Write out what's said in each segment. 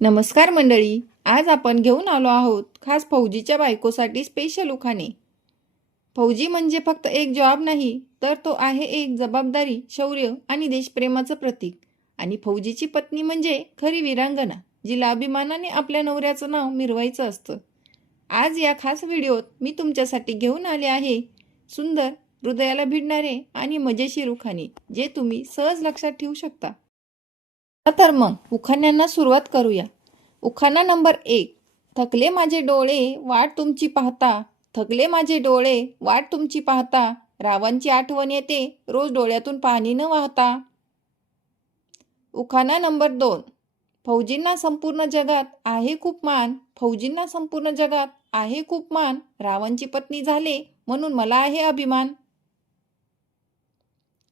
नमस्कार मंडळी आज आपण घेऊन आलो आहोत खास फौजीच्या बायकोसाठी स्पेशल उखाणे. फौजी म्हणजे फक्त एक जॉब नाही तर तो आहे एक जबाबदारी शौर्य आणि देशप्रेमाचं प्रतीक. आणि फौजीची पत्नी म्हणजे खरी वीरांगना जिला अभिमानाने आपल्या नवऱ्याचं नाव मिरवायचं असतं. आज या खास व्हिडिओत मी तुमच्यासाठी घेऊन आले आहे सुंदर हृदयाला भिडणारे आणि मजेशीर उखाणे जे तुम्ही सहज लक्षात ठेवू शकता. तर मग उखाण्यांना सुरुवात करूया. उखाणा नंबर एक थकले माझे डोळे वाट तुमची पाहता. थकले माझे डोळे वाट तुमची पाहता. रावांची आठवण येते रोज डोळ्यातून पाणी न वाहता. उखाणा नंबर दोन फौजींना संपूर्ण जगात आहे खूप मान. फौजींना संपूर्ण जगात आहे खूप मान. रावांची पत्नी झाले म्हणून मला आहे अभिमान.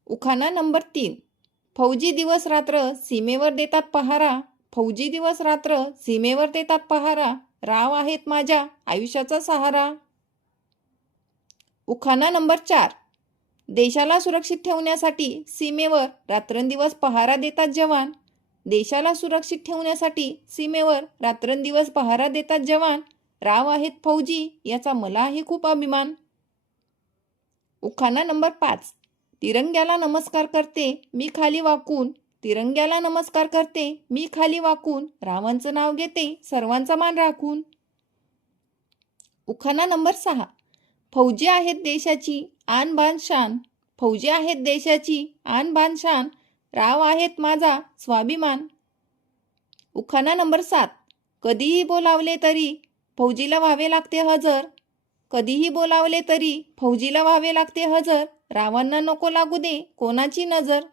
उखाणा नंबर तीन फौजी दिवस रात्र सीमेवर देतात पहारा. फौजी दिवस रात्र सीमेवर देतात पहारा. राव आहेत माझ्या आयुष्याचा सहारा. उखाणा नंबर चार. देशाला सुरक्षित ठेवण्यासाठी सीमेवर रात्रंदिवस पहारा देतात जवान. देशाला सुरक्षित ठेवण्यासाठी सीमेवर रात्रंदिवस पहारा देतात जवान. राव आहेत फौजी याचा मला आहे खूप अभिमान. उखाणा नंबर पाच. तिरंग्याला नमस्कार करते मी खाली वाकून. तिरंग्याला नमस्कार करते मी खाली वाकून. रावांचं नाव घेते सर्वांचा मान राखून. उखाना नंबर सहा. फौजी आहेत देशाची आन बान शान. फौजी आहेत देशाची आन बान शान. राव आहेत माझा स्वाभिमान. उखाणा नंबर सात. कधीही बोलावले तरी फौजीला व्हावे लागते हजर. कधीही बोलावले तरी फौजीला व्हावे लागते हजर रावांना नको लागू दे कोणाची नजर?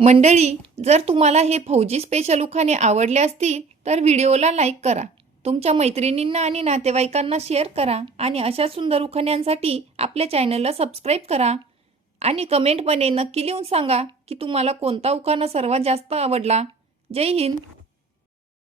मंडळी जर तुम्हाला हे फौजी स्पेशल उखाणे आवडले असतील तर व्हिडिओला लाईक करा. तुमच्या मैत्रिणींना आणि नातेवाईकांना शेअर करा आणि अशा सुंदर उखाण्यांसाठी आपल्या चॅनलला सबस्क्राईब करा. आणि कमेंटमध्ये नक्की लिहून सांगा की तुम्हाला कोणता उखाणा सर्वात जास्त आवडला. जय हिंद!